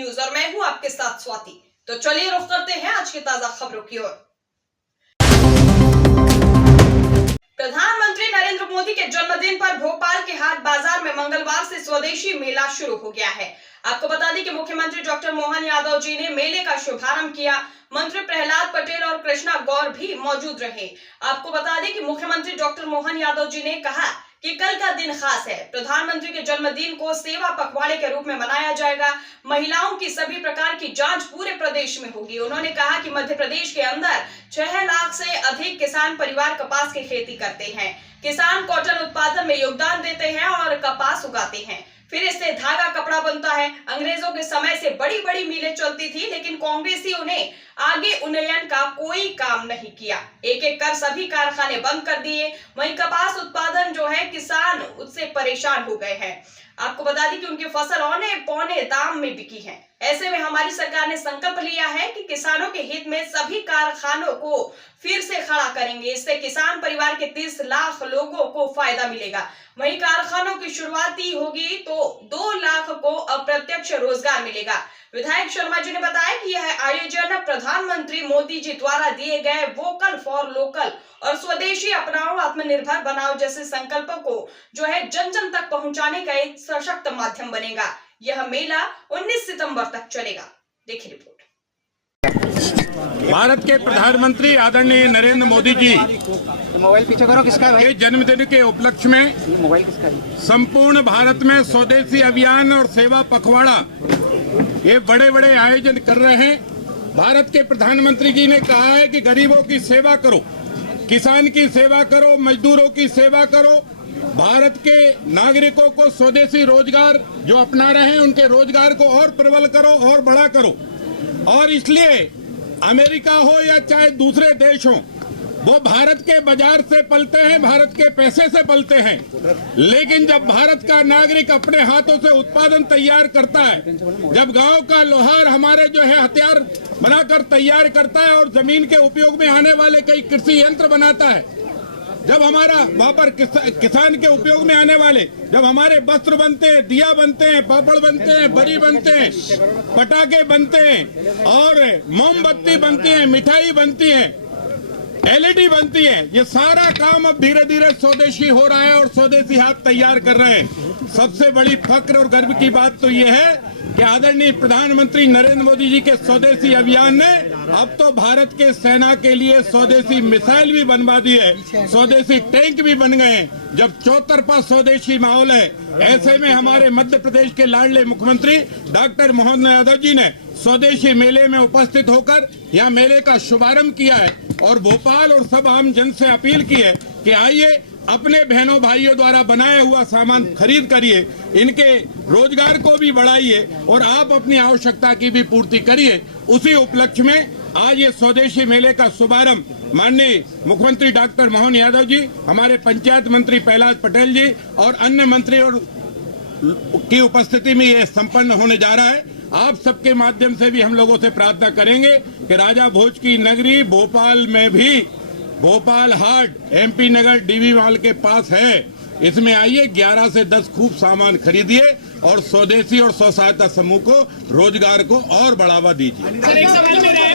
News और मैं हूं आपके साथ स्वाति। तो चलिए रुख करते हैं आज की ताजा खबरों की ओर। प्रधानमंत्री नरेंद्र मोदी के जन्मदिन पर भोपाल के हाट बाजार में मंगलवार से स्वदेशी मेला शुरू हो गया है। आपको बता दें कि मुख्यमंत्री डॉक्टर मोहन यादव जी ने मेले का शुभारंभ किया। मंत्री प्रहलाद पटेल और कृष्णा गौर भी मौजूद रहे। आपको बता दें कि मुख्यमंत्री डॉक्टर मोहन यादव जी ने कहा कि कल का दिन खास है। प्रधानमंत्री के जन्मदिन को सेवा पखवाड़े के रूप में मनाया जाएगा। महिलाओं की सभी प्रकार की जांच पूरे प्रदेश में होगी। उन्होंने कहा कि मध्य प्रदेश के अंदर 6 लाख से अधिक किसान परिवार कपास की खेती करते हैं। किसान कॉटन उत्पादन में योगदान देते हैं और कपास उगाते हैं, फिर इससे धागा कपड़ा बनता है। अंग्रेजों के समय से बड़ी बड़ी मिलें चलती थी, लेकिन कांग्रेसी उन्हें आगे उन्नयन का कोई काम नहीं किया। एक एक कर सभी कारखाने बंद कर दिए। वहीं कपास उत्पादन जो है किसान उससे परेशान हो गए हैं। आपको बता दें कि उनकी फसल औने पौने दाम में बिकी है। ऐसे में हमारी सरकार ने संकल्प लिया है कि किसानों के हित में सभी कारखानों को फिर से खड़ा करेंगे। इससे किसान परिवार के 30 लाख लोगों को फायदा मिलेगा। वहीं कारखानों की शुरुआती होगी तो 2 लाख को अप्रत्यक्ष रोजगार मिलेगा। विधायक शर्मा जी ने बताया कि यह आयोजन प्रधानमंत्री मोदी जी द्वारा दिए गए वोकल फॉर लोकल और स्वदेशी अपनाओ आत्मनिर्भर बनाओ जैसे संकल्पों को जो है जन जन तक पहुंचाने का एक सशक्त माध्यम बनेगा। यह मेला 19 सितंबर तक चलेगा। देखिए रिपोर्ट। भारत के प्रधानमंत्री आदरणीय नरेंद्र मोदी जी मोबाइल पीछे करो, किसका है के जन्मदिन के उपलक्ष्य में मोबाइल किसका है? संपूर्ण भारत में स्वदेशी अभियान और सेवा पखवाड़ा ये बड़े बड़े आयोजन कर रहे हैं। भारत के प्रधानमंत्री जी ने कहा है कि गरीबों की सेवा करो, किसान की सेवा करो, मजदूरों की सेवा करो। भारत के नागरिकों को स्वदेशी रोजगार जो अपना रहे हैं उनके रोजगार को और प्रबल करो और बड़ा करो। और इसलिए अमेरिका हो या चाहे दूसरे देश हो, वो भारत के बाजार से पलते हैं, भारत के पैसे से पलते हैं। लेकिन जब भारत का नागरिक अपने हाथों से उत्पादन तैयार करता है, जब गांव का लोहार हमारे जो है हथियार बनाकर तैयार करता है और जमीन के उपयोग में आने वाले कई कृषि यंत्र बनाता है, जब हमारा वहां पर किसान के उपयोग में आने वाले जब हमारे वस्त्र बनते हैं, दिया बनते हैं, पापड़ बनते हैं, बरी बनते हैं, पटाखे बनते हैं और मोमबत्ती बनती है, मिठाई बनती है, LED बनती है, ये सारा काम अब धीरे धीरे स्वदेशी हो रहा है और स्वदेशी हाथ तैयार कर रहे हैं। सबसे बड़ी फक्र और गर्व की बात तो ये है कि आदरणीय प्रधानमंत्री नरेंद्र मोदी जी के स्वदेशी अभियान ने अब तो भारत के सेना के लिए स्वदेशी मिसाइल भी बनवा दी है, स्वदेशी टैंक भी बन गए हैं। जब चौतरफा स्वदेशी माहौल है, ऐसे में हमारे मध्य प्रदेश के लाडले मुख्यमंत्री डॉक्टर मोहन यादव जी ने स्वदेशी मेले में उपस्थित होकर यहाँ मेले का शुभारंभ किया है और भोपाल और सब आम जन से अपील की है कि आइए अपने बहनों भाइयों द्वारा बनाया हुआ सामान खरीद करिए, इनके रोजगार को भी बढ़ाइए और आप अपनी आवश्यकता की भी पूर्ति करिए। उसी उपलक्ष्य में आज ये स्वदेशी मेले का शुभारंभ माननीय मुख्यमंत्री डॉक्टर मोहन यादव जी, हमारे पंचायत मंत्री प्रहलाद पटेल जी और अन्य मंत्री और की उपस्थिति में ये संपन्न होने जा रहा है। आप सबके माध्यम से भी हम लोगों से प्रार्थना करेंगे कि राजा भोज की नगरी भोपाल में भी भोपाल हाट MP नगर DV मॉल के पास है, इसमें आइए 11 से 10 खूब सामान खरीदिए और स्वदेशी और स्व सहायता समूह को रोजगार को और बढ़ावा दीजिए।